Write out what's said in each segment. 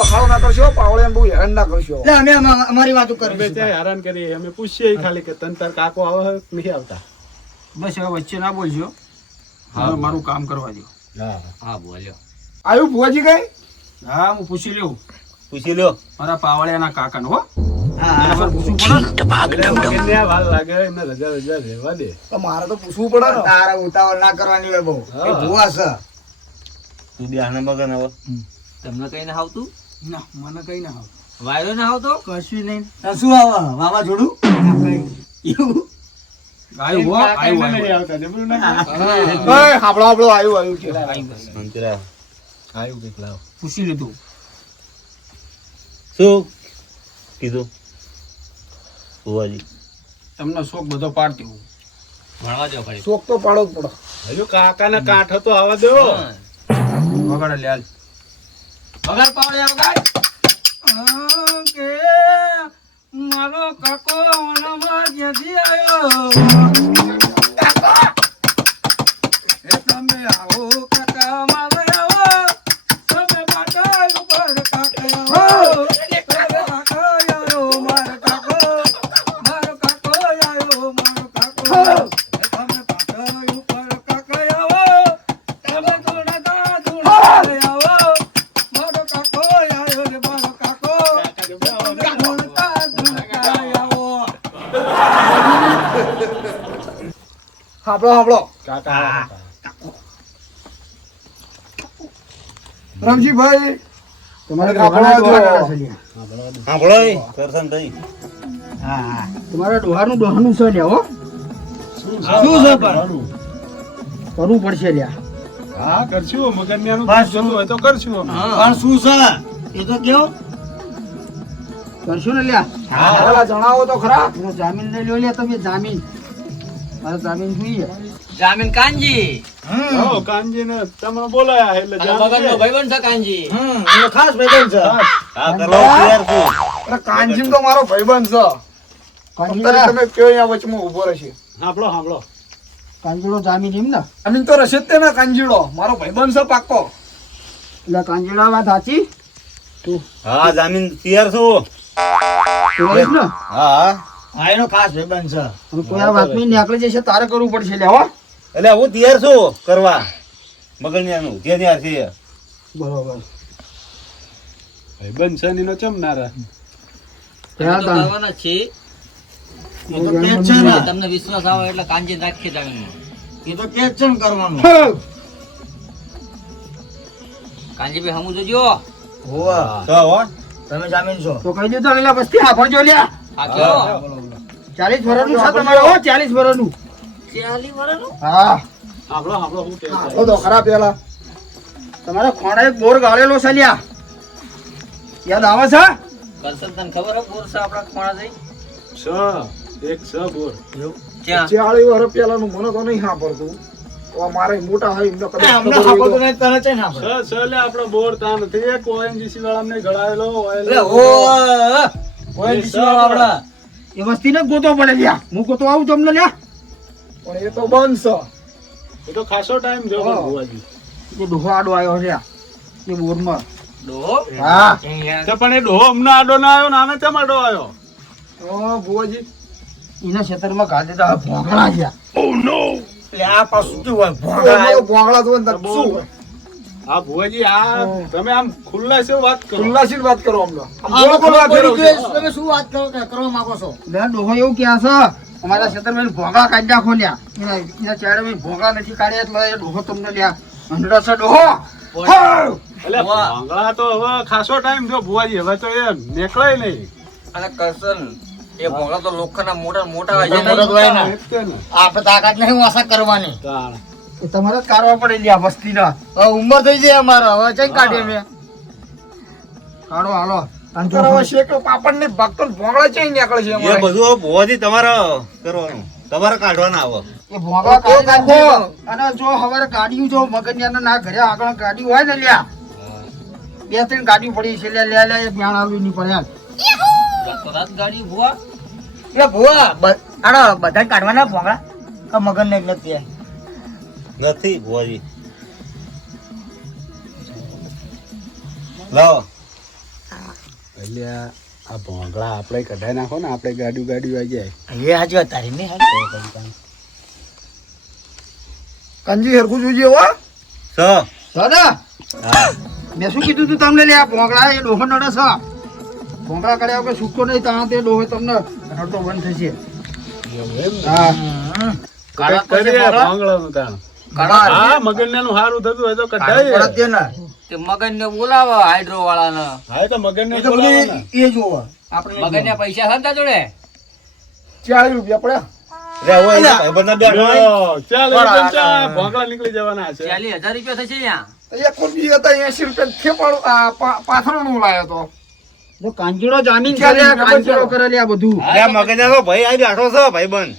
બખાડો ના કરશો, પાવળિયાને બહુ હેરાન ના કરશો. એટલે અમે અમારી વાતો કરીએ અમે હેરાન કરીએ, અમે પૂછીએ ખાલી કે તન તાર કાકો આવે નહીં આવતા. બસ હવે વચ્ચે ના બોલજો. હવે મારું કામ કરવા દો. હા બોલ્યો. આવ્યું ભુવાજી કઈ? હા હું પૂછી લઉં પૂછી લ્યો. મારા પાવળિયાના કાકા હો. હા પૂછવું પડે ને. એટલે વાર લાગે એને રજા રહેવા દે. તો મારે તો પૂછવું પડે ને. તારે ઉતાવળ ના કરવાની હોય બહુ. એ ભૂવા છે. તું બે આને મગન હવે તમને કઈ ના આવતું? ના મને કઈ ના આવે. વાયરો ના આવતો? કશું નહીં. શું આવે વાવાઝોડું? એવું આવ્યું હો, આવ્યું નહીં આવ્યું. આવતા જબરું ના એ હાંભળો હાંભળો, આવ્યું કે. અંતરા આવ્યું કંઈક લાવ. પૂછી લીધું. શું કીધું ભુવાજી? તમને શોખ બધો પાડતી હું. ભણવા જાવ પડે. શોખ તો પાડો જ પડે. હજુ કાકાના કાંઠો તો આવવા દો. વગાડે લે હાલ. વગાડ પાવળિયા વગાડ. કે મારો કાકો ઓનામાં ક્યાંથી આવ્યો? કાકો એ તમે આવો કાકા મારે આવો. તમે પાટા ઉપર કાકા આવો. તમે કાકો આવ્યો મારો કાકો. મારો કાકો આવ્યો મારો કાકો. તમે પાટા ઉપર કાકા આવો. તમે ધૂળતા આવો. મારો કાકો આવ્યો રે મારો કાકો. હાંભળો હાંભળો. કાકા રમજીભાઈ તમારે ડોહાના ડોહાનું છે. સાંભળો એ કરશન થઈ. હા તમારા ડોહાનું છે લ્યા હો. શું છે પણ કરવું પડશે લ્યા. હા કરશું મગન્યાનું બસ. જતું હોય તો કરશું અમે. પણ શું છે એ તો કેવો કરશું ને લ્યા. પેલા જણાવો તો ખરા. એનો જામીન લઈ લો લ્યા તમે. જામીન મારે જામીન જોઈએ. જામીન કાનજી. હો, કાનજીને તમે બોલાયા એટલે જામીન છે. ભાઈબંધ છે કાનજી. એનો ખાસ ભાઈબંધ છે. હા કરવા તૈયાર છું. અરે કાનજીમ તો મારો ભાઈબંધ છે. કાંજીડા તમે કયો અહીંયા વચમાં ઊભો રહેશે. સાંભળો સાંભળો. કાંજીડો જામીન એમ ને. અમીન તો રશે જ તે ને કાનજીડો. મારો ભાઈબંધ છે પાક્કો. એટલે કાંજીડા વાત સાચી. હા જામીન તૈયાર છું. તું રહીશ ને. હા હા એનો ખાસ ભાઈબંધ છે. અને કોઈ આ વાતની નીકળી જશે તારે કરવું પડશે લ્યા હો. એટલે હું તૈયાર છું કરવા મગનિયાનું જે તૈયાર છે. બરોબર. ભાઈબંધ છે ને એનો ચમ ના રહે. ત્યાં તા. કરવાના છે. એ તો કે જ છે ને. તમને વિશ્વાસ આવે એટલે કાનજી રાખીએ જામીન. એ તો કે જ છે ને કરવાનું. કાનજી ભાઈ હમું જોજો. હોવા. તો હો તમે જામીન છો. તો કહી દીધું એટલે વસ્તી હાફરજો લ્યા. આ કયો? 40 વર્ષનું છે તમારે હો. 40 વર્ષનું. 40 વર્ષનું? હા. સાંભળો સાંભળો હું કહે છે. તો તો ખરા પેલા. તમારા ખોણા એક બોર ગાળેલો છે લ્યા. યાદ આવે છે? કરશન તને ખબર હે બોર છે આપણા ખોણા જઈ? એક છ બોર. ક્યાં? 40 વર્ષ પેલાનું મને તો નહીં સાંભળતું. તો આ મારે મોટા હોય એમને કદાચ અમને ખબર હોય ખબર તો. નહીં તને છે ને છ લે આપણો બોર તા નથી. એક ઓએનજીસી વાળાને ગળાયેલો ઓઇલ. એ વસ્તીને જ ગોતો પડે લ્યા. હું ગોતો આવું તમને લ્યા. પણ એ તો બંધ છે. એ તો ખાસો ટાઈમ જો હા. ભુવાજી. એ ડોહો આડો આવ્યો છે એ બોરમાં. ડોહો? હા. તો પણ એ ડોહો અમને આડો ના આવ્યો ને આને કેમ આડો આવ્યો? તો ભુવાજી એના ખેતરમાં ગાડી તો ભોગળા ગયા. એટલે આ પાછું શું હોય? તો ભોગળા એમાં તો આવ્યો. ભોંગળા જોઈને તો બહુ. શું હોય? હા ભુવાજી આ તમે આમ ખુલ્લા છે વાત કરો. ખુલ્લાશી જ વાત કરો અમને. આમ આ બોલો લોકો ખુલ્લા બોલી ફેરવજો. ગયો, તમે શું વાત કરવા માંગો છો? ડોહો એવું ક્યાં છે અમારા ખેતરમાં ભોગા કાઢી નાખો લ્યા. એના ચારે ભોગા નથી કાઢ્યા એટલે એ ડોહો તમને લ્યા અંધડો છે ડોહો. હા. એટલે ભાંગળા તો હવે ખાસો ટાઈમ થયો ભુવાજી. હવે તો એ નીકળે નહીં. અને કરશન એ ભોંગળા તો લોખંડના મોટા મોટા હોય છે મોટા ને? હોય ને. એક છે ને. આપણે તાકાત નહીં આશા કરવાની. તાણ. એ તમારે જ કાઢવા પડે લ્યા વસ્તીના. હવે ઉંમર થઈ જાય અમારે હવે કઈ કાઢીએ મેં. કાઢો હાલો. હવે શેક પાપડ ને ભાગતો ને ભોંગળા ચઈ નીકળે છે એ અમારે. બધું ભુવાજી તમારે કરવાનું. તમારે કાઢવાના આવો. એ ભોગા કાઢી નાખો. અને જો હવારે ગાડીઓ જો મગનિયાના ના ઘરે આગળ ગાડી હોય ને લ્યા 2-3 ગાડી પડી છે લે લે લે એક મ્યાણ આલવી ની પડે. રાત ગાડી ભુવા? એ ભુવા આડો બધા કાઢવાના ભોગા કે મગન ને નથી. નથી ભુવાજી. લાવો એટલે આ ભોંગળા આપણે કઢાઈ નાખો ને, આપણે ગાડી આવી જાય. એ આજે તારી નહીં કંજી હરખું જોજે હો. દાદા મેં શું કીધું તું તમને લે આ ભોંગળા એ ડોહો નડે છે. ભોંગળા કર્યા વગર છૂટકો નહીં ત્યાં તે ડોહો તમને રડતો બંધ થશે. હા કંઈક કરીએ ભોંગળાનું તાણ. હા, મગનનું સારું થતું હોય તો કઢાઈએ. તે મગન ને બોલાવો હાઇડ્રો વાળાને. હા, એ તો મગનને એ તો બધું બોલાવો ને. એ જોવા આપણે મગન ને પૈસા હતા જોડે 40 રૂપિયા પડ્યા. લ્યો, ચાલ, એકદમ ચાલ, ભોંગળા નીકળી જવાના છે. 40,000 રૂપિયા થશે ત્યાં. એક રૂપિયા હતા 80 રૂપિયા થેપાડું આ પાથરણું લાયો તો. જો કાંજીડો જામીન કર્યા કાંજીડો કરેલી આ બધું ભાઈ આવી બેઠો છે ભાઈ બંધ.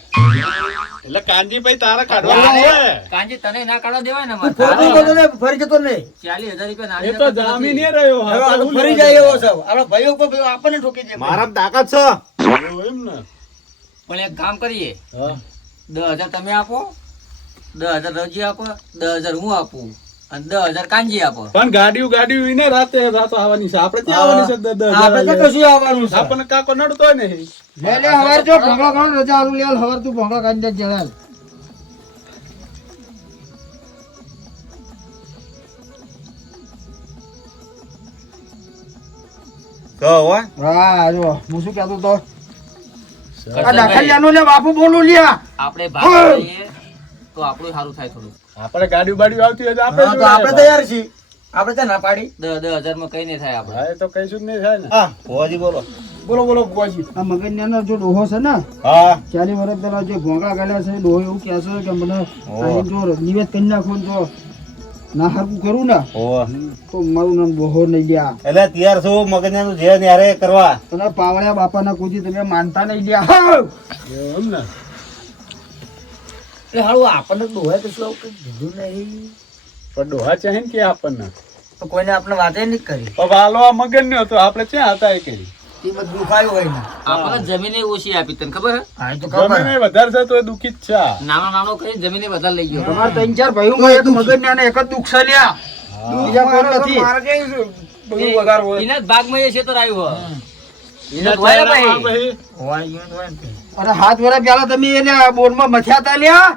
એટલે કાનજી ભાઈ તારા કાઢવાના છે. કાંજી તને ના કાઢવા દેવાય ને મારે. ફરી જતો ને ફરી જતો નહીં 40,000 રૂપિયા એ તો જામીન એ રહ્યો. હવે હા, આ તો તો ફરી જાય એવો છે આપણા ભાઈઓ ઉપર ભાઈઓ આપણને ઠોકી દે મારા તાકાત છે. એવું એમ ને. પણ એક કામ કરીએ, હા. 10,000 તમે આપો, 10,000 રજી આપો, 10,000 હું આપું અને 10,000 કાંજી આપો. પણ ગાડીઓ એને રાતો આવવાની છે. આપણે ક્યાં આવવાની છે? આપણે તો કશું આવવાનું છે આપણને કાકો નડતો નહીં. લે લે હવાર જો ભોંગળા ઘણો રજા આલું લે હવાર તું ભોંગળા કાઢી દે જલાલ હા જો હું શું કહેતો તો આ દાખલિયાનો લે બાપુ બોલું લ્યા આપણે ભાગ લઈએ તો આપણું સારું થાય થોડું. આપણે ગાડીઓ આવતી હોય તો આપણે હા, તો આપણે તૈયાર છીએ આપણે ત્યાં ના પાડી 10,000 માં કઈ નહીં થાય આપણે. હા, એ તો કઈશું જ નહીં થાય ને. હા ભુવાજી બોલો. બોલો બોલો ભુવાજી. આ મગજનો જો ડોહો છે ને હા 40 વર્ષ પેલા જે ભોંગળા ગાલ્યા છે ડોહો એવું કહે છે કે મને આ જો નિવેદ કરી નાખો ને તો ના હરકું કરું ને હોવે. તો મારું નામ ડોહો નહીં ગયા એટલે તૈયાર છું મગજનું જે ન્યારે કરવા. અને પાવળ્યા બાપાના કોઈ તમે માનતા નહીં ગયા એમ ને. એ હારું આપણને ડોહે તો શું આવું કઈ કીધું નહીં પણ ડોહા ચાહે ને કે આપણને. તો કોઈને આપણે વાતે નહીં કરી પણ વાલો આ મગનનો હતો, આપણે ક્યાં હતા એ કરી. એ બધું દુખાયું હોય ને આપણને જમીને ઓછી આપી તને ખબર હે? હા એ તો ખબર ગમે વધારે છે તો એ દુઃખી જ છે. નાનો કરી જમીને વધારે લઈ ગયો. તમારે 3-4 ભાઈઓમાં એક મગજ ને એક જ દુઃખ છે લ્યા બીજા કોઈ નથી મારે ક્યાં છે? બધું વધારે હોય. એના જ ભાગમાં એ ક્ષેત્ર આવ્યું હે. એના હોય ને ચહેરામાં ભાઈ. ભાઈ. અરે 7 વર્ષ પહેલા તમે એને બોર્ડમાં મથ્યા તા લ્યા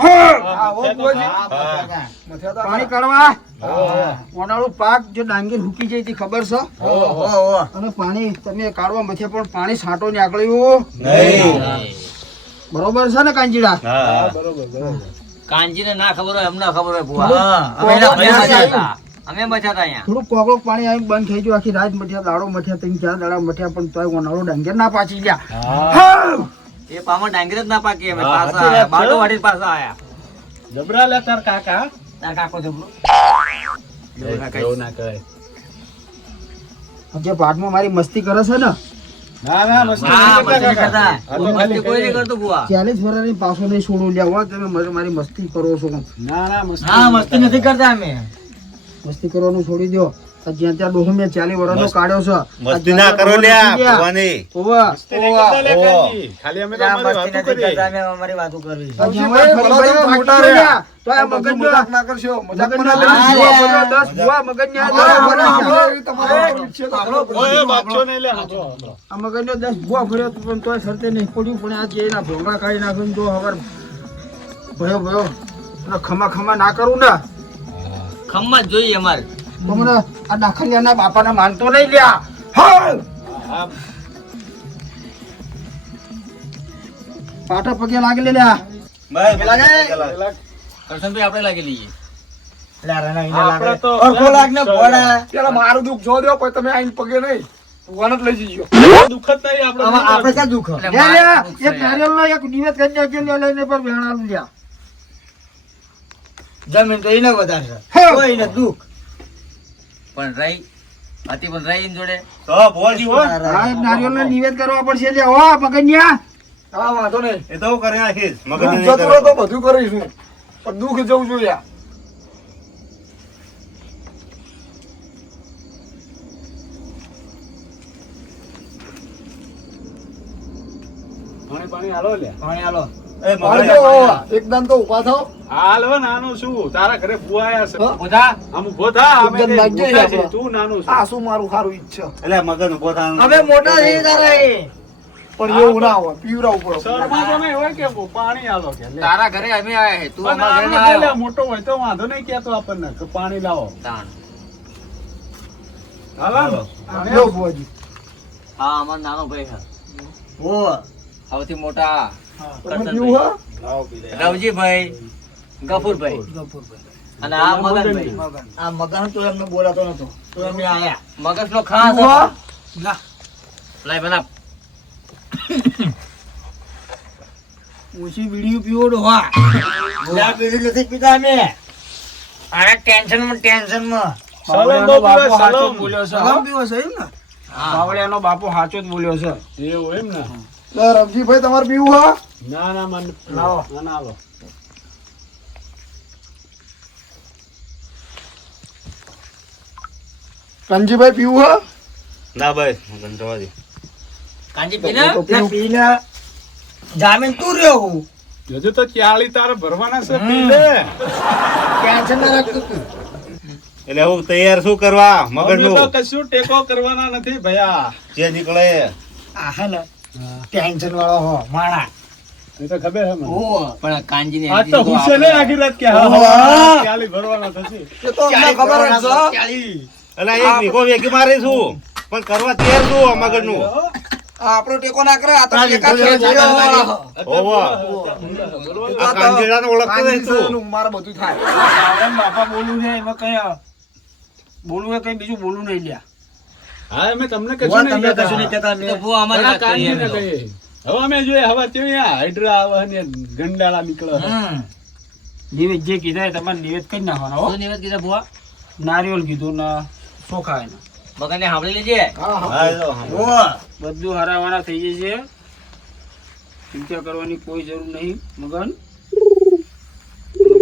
હા, હો ભુવાજી. હા. મથ્યા તા. પાણી કાઢવા ઉનાળુ પાક જો ડાંગર હુકી જાય તે ખબર છે અને પાણી તમે કાઢવા મથ્યા પણ પાણી છાંટો નીકળ્યું નહીં. બરોબર છે ને કાંજીડા હા બરોબર. કાંજીને ના ખબર હોય અમને ખબર હોય ભુવા. થોડું અમે કોકળો મથ્યા હતા. અમે મથ્યા હતા અહીંયા. થોડું કોકળો પાણી આવી બંધ થઈ ગયું આખી રાત મઠ્યા દાડો મઠ્યા 3-4 દાડા મઠ્યા પણ તોય ઉનાળુ ડાંગર ના પાછી ગયા હા. એ પામાં ડાંગર જ ના પાકી અમે હા, પાછા સાચી વાત આયા. છે. બાટો વાળીને પાછા આયા. જબરા લે તાર કાકા. તાર કાકો જબરો. એવું ના કરાય. જે પાટમાં મારી મસ્તી કરે છે ને ના મસ્તી હા, નહીં મસ્તી કરતા કરતા. કાકા. આ તો ખાલી મસ્તી કોઈ નહીં કરતું ભુવા. 40 વર્ષની પાછો નહીં છોડું લ્યા હો તમે મારી મસ્તી કરો છો ના મસ્તી હા, મસ્તી નથી કરતા અમે. મસ્તી કરવાનું છોડી દો આ જ્યાં ત્યાં ડોહો મેં 40 વર્ષનો કાઢ્યો છે મસ્તી ના કરો લ્યા ભવાની. ઓવા મસ્તી નહીં કરતા લે કાકી. ખાલી અમે તો અમારી વાતો કરીએ. અમારી વાતો કરવી. આ જેવાય ફરી મોટા બાકી રહ્યા. રહ્યા. તો આ બધું મગજનો મજાક ના કરશો. મજાક મગજનો ના દસ કરશો. ભૂવા ભર્યો, 10 ભૂવા મગજને આ 10 ભર્યા. એ તમારો ઉપર છે તો આપણો ઓય બાપચો નહીં લે. હાંભળો. આ મગજનો 10 ભૂવા ભર્યો તો પણ તોય સરતે નહીં પડ્યું પણ આ જે એના ભોંગા કાઢી નાખ્યું તો હવાર ભયો અને ખમા ના કરું ને ખમ્મત જોઈએ અમારે. તો મને આ દાખલિયાના બાપાને માનતો નહીં લ્યા હા હા. પાટા પગે લાગી લ્યા ભાઈ, પેલા જાય. પેલા કરશનભાઈ આપણે લાગી લઈએ. આપણે તો પેલા મારું દુઃખ જો દો પછી તમે આઈને પગે નહીં ભગવાન જ લઈ જજો. દુઃખ જ નહીં આપણે. આપણે ક્યાં દુઃખ એટલે લે લે મારું દુઃખ એક છે. નારિયેળનો એક નિવેદ કરી નાખજો ને લઈને પર વેણાલું લ્યા જમીન તો એને વધારે છે. હા. કોઈને દુઃખ પણ રહી હતી પણ રહી એની જોડે તો ભુવાજી હો. હા એક નારિયેળનો નિવેદ કરવા પડશે લે હો મગનિયા હા વાંધો નહીં. એ તો હું કરી નાખીશ મગજને નહીં જતું રહે કરવા. તો બધું કરીશું પણ દુઃખ જવું જોઈએ. પાણી હાલો લે. પાણી આલો. એ પાણી મગજને તો એકદમ તો ઉભા થાવ હાલ હવે નાનો છું તારા ઘરે ભૂવા આયા છે બધા આમ ઉભો થા અમે એકદમ કઈ લાગજો મોટા છીએ, આપણે. તું નાનું છું આ શું મારું સારું ઈચ્છા એટલે મગન ઉભો થવાનો. અમે મોટા છીએ તારા એ. પણ એવું ના હોય પીવરાવું પડે શહેરમાં તો નહીં હોય કે પાણી આલો કે લે. તારા ઘરે અમે આયા છે તું પણ અમારા ઘરે આપણે ના લે, આવ્યો મોટો હોય તો વાંધો નહીં કેતો આપણને કે પાણી લાવો તાણ. હાલો લ્યો ભુવાજી હા અમારો નાનો ભાઈ છે ઓ સૌથી મોટા તમે પીવું હા લાવો પી લે. રવજીભાઈ ગફુરભાઈ અને આ મગનભાઈ આ મગન તો એમને બોલાતો નતો તો એમને આયા મગજનો ખાસ પીવું હા? ના લાઈ બના ઓછી બીડીયું પીવો ડોહા ના બીડી નથી પીતા અમે આ ટેન્શનમાં સલામ બાપુ, સલામ. સલામ પીવો છે એમ ને હા બાવળિયાનો બાપો સાચો જ બોલ્યો છે એવું એમ ને લે રમજીભાઈ તમારે પીવું હા ના ના મને લાવો. ના ના આલો. કંજીભાઈ પીવું હા ના ભાઈ મગન જવા દે. કાંજી પીને તો પીવું. પીને જામીન તું રહ્યો હું હજુ તો 40 તારે ભરવાના છે પી લે ટેન્શન ના રાખતું તું એટલે હું તૈયાર શું કરવા મગન અમે તો નું કશું ટેકો કરવાના નથી ભયા જે નીકળે આ હે ને ટેન્શન વાળો હો માણા એ તો ખબર છે મને પણ કાંજી આ તો હુસે ને આખી રાત કે હા ઓહો. 40 ભરવાના થશે એ તો અમને ખબર જ છે એટલે એક વીઘો વેકી મારે છું પણ કરવા તૈયાર છું મગન નું. આ આપણો ટેકો ના કરે આ તો ટેકા તો ખેંચી ટેકા રહ્યો. ઓહો. આ કાંજીડાને ઓળખતો નથી તું. કાંજીનું મારે બધું થાય બાપા બોલું છે એમાં કઈ બોલું એ કઈ બીજું બોલું નહીં લ્યા હા અમે તમને કશું નહીં તમે કશું કહેતા નહીં કહેતા તો મેં. ભૂ અમારી આ વાત કરીએ કાંજીને અમે તો. કહીએ. હવે અમે જોઈએ હવે કેવી આ હાઇડ્રા આવે ને ગંડાળા નીકળે હમ. નિવેદ જે કીધા એ તમારે નિવેદ કરી નાખવાનો હો. શું નિવેદ કીધા ભૂવા નારિયેળ કીધું ને ચોખા એના. મગનને સાંભળી લેજે હા હા હા, એ તો હા. બધું હરાવાના થઈ જશે ચિંતા કરવાની કોઈ જરૂર નહીં મગન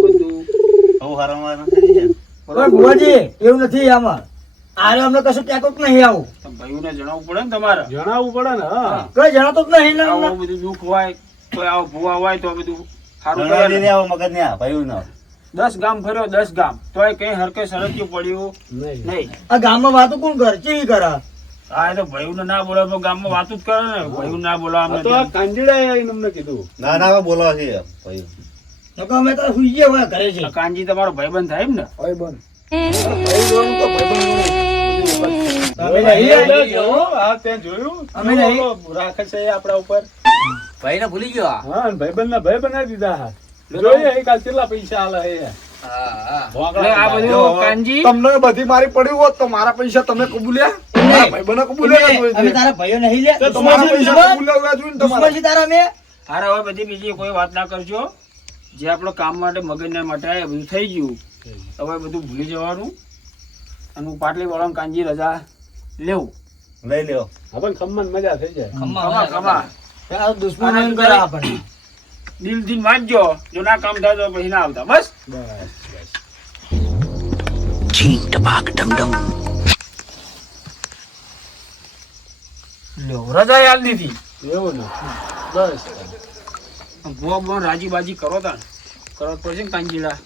બધું હું હારામાં નથી ને. પણ ભુવાજી એવું નથી આમાં આરે અમને કશું ટેકો જ નહીં આવું ભાઈઓને જણાવવું પડે ને તમારે જણાવવું પડે ને હા કઈ જણાતો જ નહીં ને આવું બધું દુઃખ હોય કોઈ આવો ભૂવા હોય તો બધું સારું ઘણા કરે લઈને ને. આવો મગન ને આ ભાઈઓ ના 10 ગામ ફર્યો 10 ગામ તોય કઈ હરકે સરક્યું પડ્યું નહીં નહીં આ ગામમાં વાતો કોણ કરે કેવી કરે હા એ તો ભાઈઓને ના બોલાવે તો ગામમાં વાતો જ કરે ને ભાઈઓ ના આ બોલાવે તો આ કાંજીડા આવીને અમને કીધું ના ના બોલાવા છે ભાઈઓ. અમે તો સુઈ ગયા હોય ઘરે છે કાંજી તમારો ભાઈબંધ થાય એમ ને ભાઈ બંધ ભાઈ જોવાનું તો ભાઈ બંધ તમે ભાઈ નહીં એટલે આવી? જોયું? હા, તે જોયું? અમે નહીં. ઓલો રાખે છે એ આપણા ઉપર ભાઈને ભૂલી ગયો આ. હા ભાઈબંધના ભાઈ બનાવી દીધા હા. જોઈએ એ કાલ કેટલા પૈસા આલે એ હા હા એટલે આ બધું કાંજી તમને બધી મારી પડ્યું હોત તો મારા પૈસા તમે કબૂલ્યા મારા ભાઈબંધે કબૂલ્યા નતું અમે એટલે. તારા ભાઈઓ નહીં લે તો તમારા પૈસા કબૂલ્યા જોઈએ ને તમારા. દુશ્મન તારા મેં હારે હવે બધી બીજી કોઈ વાત ના કરજો જે આપણો કામ માટે મગજને માટે આ બધું થઈ ગયું હવે બધું ભૂલી જવાનું અને હું પાટલી વાળા કાંજી રજા લેવું લઈ લ્યો. હા પણ ખમ્મન મજા થઈ જાય ખમ્મા ખમા દુશ્મન એમ કરે આપણને દિલથી વાંચજો જો ના કામ થાય તો પછી ના આવતા બસ લ્યો રજા યાદ દીધી એવું ને બસ ભુવા ભુવા રાજી બાજી કરો તા કરો તો પડશે ને કાંજીડા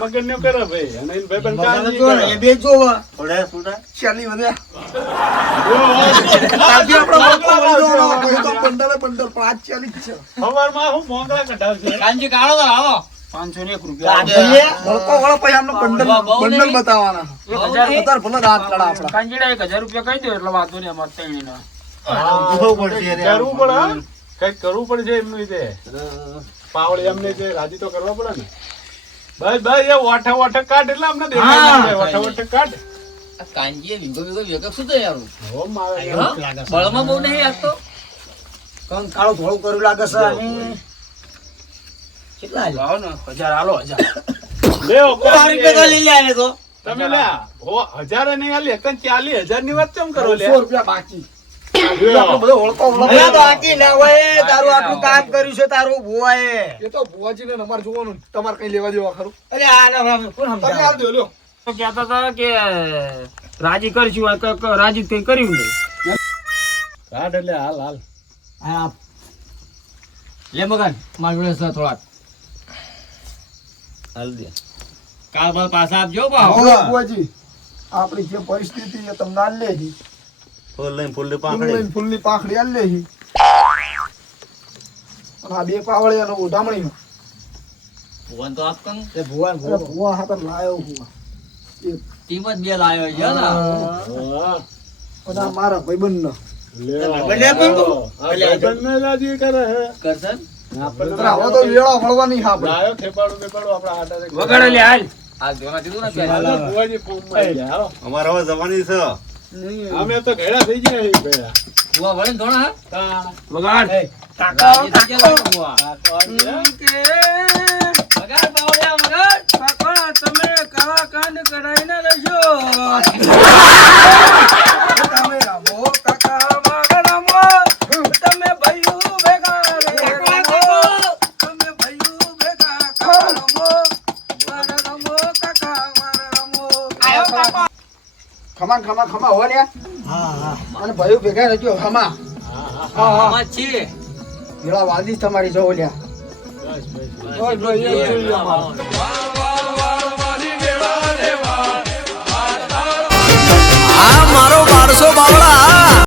મગન નું કરે ભાઈ અને એન ભાઈબંધ કાંજી કરે. એ બે જોવા થોડા છૂટા. ચાલી વધ્યા જો, આજે આપણો મોકો મળ્યો ને, પછી તો બંડલે બંડલ 540 જ છે સવારમાં હું મોંઘા કઢાવશે કાંજી કાઢો તો આવો 501 રૂપિયા બળકો વાળો પછી આમનો બંડલ બતાવવાના અત્યારે ભલે રાત કાઢા આપણા કાંજીડા 1000 રૂપિયા કહી દો એટલે વાંધો નહીં અમારે ત્રણેયનો. પૂછવું પડશે રે. કરવું પડે હા? કંઈક કરવું પડશે એમનું રીતે પાવડી એમને તે રાજી તો કરવા પડે ને બસ બસ એ ઓઠે ઓઠે કાઢ એટલે અમને દેખાય ના જાય. ઓઠે ઓઠે કાઢ આ કાંજીએ વીઘો વેકઅપ શું થયું યારું? હો મારે હા? બળમાં બહુ નહીં આપતો કામ કાળો થોડું કર્યું લાગે છે અને કેટલા લાવો ને 1000 હાલો 1000 લેવો કોઈ લઈ લે તો તમે લે હો 1000 નહીં આલી એકન 40,000 ની વાત કેમ કરો લે 100 રૂપિયા બાકી લ્યો. આપણો બધો ઓળખો અલા બાકી ના હોય તારું આટલું કામ કર્યું છે તારું ભુવાએ એ તો ભુવાજીને ને અમારે જોવાનું તમારે કઈ લેવા દેવા ખરું અરે આ ના કોણ તમે સમજાવે આલ દો લ્યો તો કહેતા હતા કે રાજી કરશું આ રાજી કઈ કર્યું નહીં કાઢ એટલે હાલ હાલ હા લે મગન માર જોડે છે થોડા હાલ દે. કાલ બાલ પાછા આપજો ભાવ હવે બુઆજી આપણી જે પરિસ્થિતિ એ તમને આલ લેહી ફૂલ લઈને ફૂલની ફૂલ પાંખડી. લઈને ફૂલની પાંખડી આલ લેહી અને આ બે પાવળિયાનો ઉડામણીનો ભુવન તો આપકન એ ભુવન અરે ભુવા હાથે લાયો હું ટીમ જ બે લાવ્યો છે ને હા. અને આ મારા ભાઈબંધનો લે ભલે પણ તો. આ ભાઈબંધને રાજી કરે હે. કરશન આપણને હવે તો વેળા વળવાની હા આપણે લાયો ખેપાડું બેપાડું આપણા હાથે વગાડે લે હાલ આ જોના દીધું ને હાલો, ભુવાજી ફોર્મમાં આવી ગયા, હાલો. અમારે હવે જવાની છે. અમે તો ઘેડા થઈ ગયા છીએ ભેળા. ભુવા વળે ને ધોણા હા તા વગાડ કાકા રાજી થઈ ગયા ભુવા કાકો આવી ગયા. વગાડ બાવળિયા વગાડ કાકા તમે કલાકાંડ કરાઈને લેજો તમે રમો કાકા માગ રમો તમે ભાઈઓ ભેગા રે રમો તમે ભાઈઓ ભેગા કાકા રમો મારે રમો કાકા મારે રમો ખમા ખમા ખમા હો લ્યા અને ભાઈઓ ભેગા રહેજો ખમા આમાં છે વેળા વાદી તમારી જો લ્યા બસ, બસ, બસ. ઓય ભાઈ એમ જોઈએ અમારે. વાહ વાહ